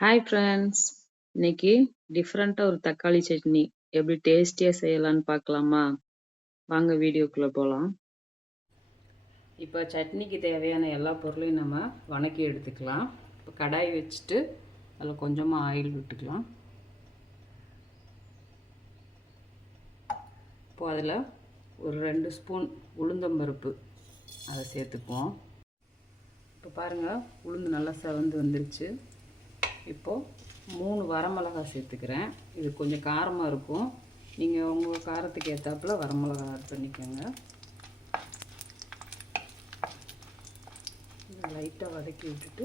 Hi friends, இன்னைக்கு டிஃப்ரெண்ட்டாக ஒரு தக்காளி சட்னி எப்படி டேஸ்டியாக செய்யலான்னு பார்க்கலாமா? வாங்க வீடியோக்குள்ளே போகலாம். இப்போ சட்னிக்கு தேவையான எல்லா பொருளையும் நம்ம வணக்கி எடுத்துக்கலாம். இப்போ கடாய் வச்சுட்டு அதில் கொஞ்சமாக ஆயில் விட்டுக்கலாம். இப்போ அதில் ஒரு 2 ஸ்பூன் உளுந்தம்பருப்பு அதை சேர்த்துக்குவோம். இப்போ பாருங்கள், உளுந்து நல்லா செவந்து வந்துருச்சு. இப்போது 3 வரமிளகாய் சேர்த்துக்கிறேன். இது கொஞ்சம் காரமாக இருக்கும். நீங்கள் உங்கள் காரத்துக்கு ஏற்றாப்புல வரமிளகாய் ஆட் பண்ணிக்கோங்க. லைட்டாக வதக்கி விட்டுட்டு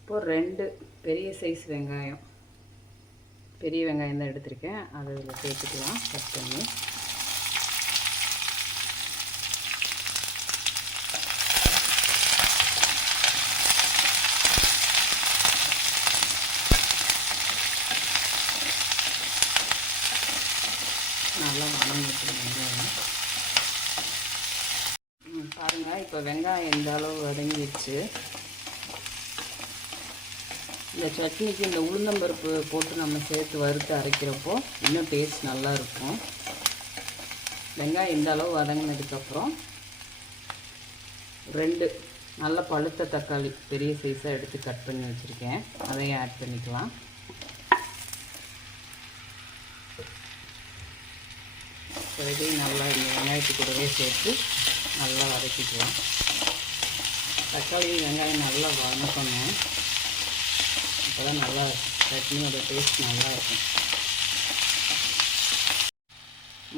இப்போது 2 பெரிய சைஸ் வெங்காயம், பெரிய வெங்காயம் தான் எடுத்திருக்கேன். அதை இதில் சேர்த்துக்கலாம் கட் பண்ணி. நல்லா வதங்கிட்டு வெங்காயம் பாருங்கள். இப்போ வெங்காயம் எந்த அளவு வதங்கிடுச்சு. இந்த சட்னிக்கு இந்த உளுந்தம்பருப்பு போட்டு நம்ம சேர்த்து வறுத்து அரைக்கிறப்போ இன்னும் டேஸ்ட் நல்லா இருக்கும். வெங்காயம் இந்த அளவு வதங்கினதுக்கப்புறம் 2 நல்ல பழுத்த தக்காளி பெரிய சைஸாக எடுத்து கட் பண்ணி வச்சுருக்கேன். அதையும் ஆட் பண்ணிக்கலாம். இதையும் நல்லா இந்த வெங்காயத்துக்கு கூடவே சேர்த்து நல்லா வதக்கிக்கலாம். தக்காளி வெங்காயம் நல்லா வதக்கணும். அப்போ தான் நல்லா சட்னியோட டேஸ்ட் நல்லா இருக்கும்.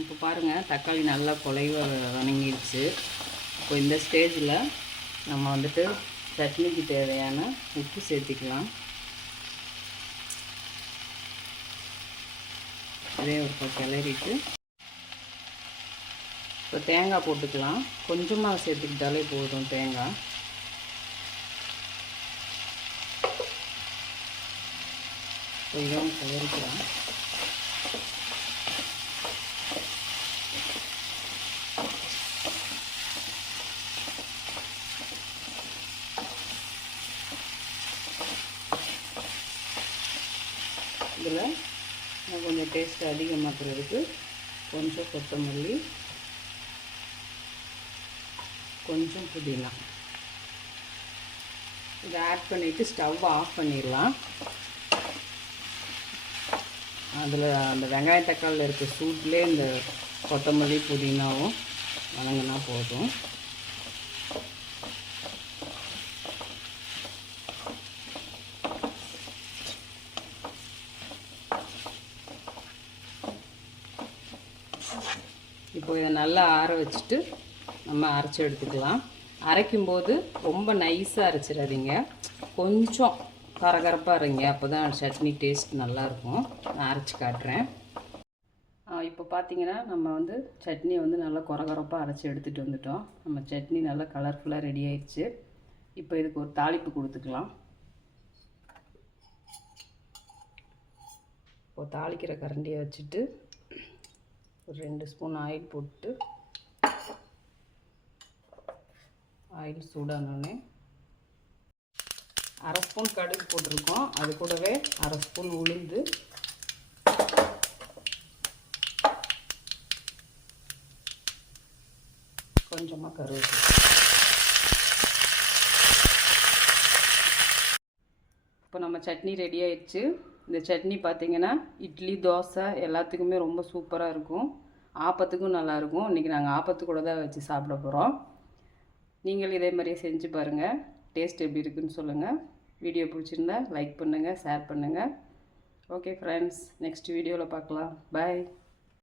இப்போ பாருங்கள், தக்காளி நல்லா குலைவ வதங்கிடுச்சு. இப்போ இந்த ஸ்டேஜில் நம்ம வந்துட்டு சட்னிக்கு தேவையான உப்பு சேர்த்திக்கலாம். அதே ஒரு கிளறிட்டு இப்போ தேங்காய் போட்டுக்கலாம். கொஞ்சமாக சேர்த்துக்கிட்டாலே போதும் தேங்காய். கொஞ்சம் கிளறிக்கலாம். இதில் நான் கொஞ்சம் டேஸ்ட் அதிகமாக்குறதுக்கு கொஞ்சம் கொத்தமல்லி, கொஞ்சம் புதினா இதை ஆட் பண்ணிவிட்டு ஸ்டவ் ஆஃப் பண்ணிடலாம். அதில் அந்த வெங்காய தக்காளியில் இருக்க சூட்லேயே இந்த கொத்தமல்லி புதினாவும் வதங்கினா போதும். இப்போ இதை நல்லா ஆற வச்சுட்டு நம்ம அரைச்சி எடுத்துக்கலாம். அரைக்கும்போது ரொம்ப நைஸாக அரைச்சிடாதீங்க, கொஞ்சம் கரகரப்பாக அரைங்க. அப்போ தான் சட்னி டேஸ்ட் நல்லாயிருக்கும். நான் அரைச்சி காட்டுறேன். இப்போ பார்த்தீங்கன்னா நம்ம சட்னியை நல்லா கொரகரப்பாக அரைச்சி எடுத்துகிட்டு வந்துட்டோம். நம்ம சட்னி நல்லா கலர்ஃபுல்லாக ரெடி ஆயிடுச்சு. இப்போ இதுக்கு ஒரு தாளிப்பு கொடுத்துக்கலாம். இப்போ தாளிக்கிற கரண்டியை வச்சுட்டு ஒரு 2 ஸ்பூன் ஆயில் போட்டு, ஆயில் சூடானோடனே 1/2 ஸ்பூன் கடுகு போட்டிருக்கோம். அது கூடவே 1/2 ஸ்பூன் உளுந்து, கொஞ்சமாக கருவேப்பிலை. இப்போ நம்ம சட்னி ரெடி ஆயிடுச்சு. இந்த சட்னி பார்த்திங்கன்னா இட்லி, தோசை எல்லாத்துக்குமே ரொம்ப சூப்பராக இருக்கும். ஆப்பத்துக்கும் நல்லாயிருக்கும். இன்றைக்கி நாங்கள் ஆப்பத்து கூட தான் வச்சு சாப்பிட போகிறோம். நீங்கள் இதே மாதிரியே செஞ்சு பாருங்கள். டேஸ்ட் எப்படி இருக்குன்னு சொல்லுங்கள். வீடியோ பிடிச்சிருந்தா லைக் பண்ணுங்கள், ஷேர் பண்ணுங்கள். ஓகே ஃப்ரெண்ட்ஸ், நெக்ஸ்ட் வீடியோவில் பார்க்கலாம். பாய்.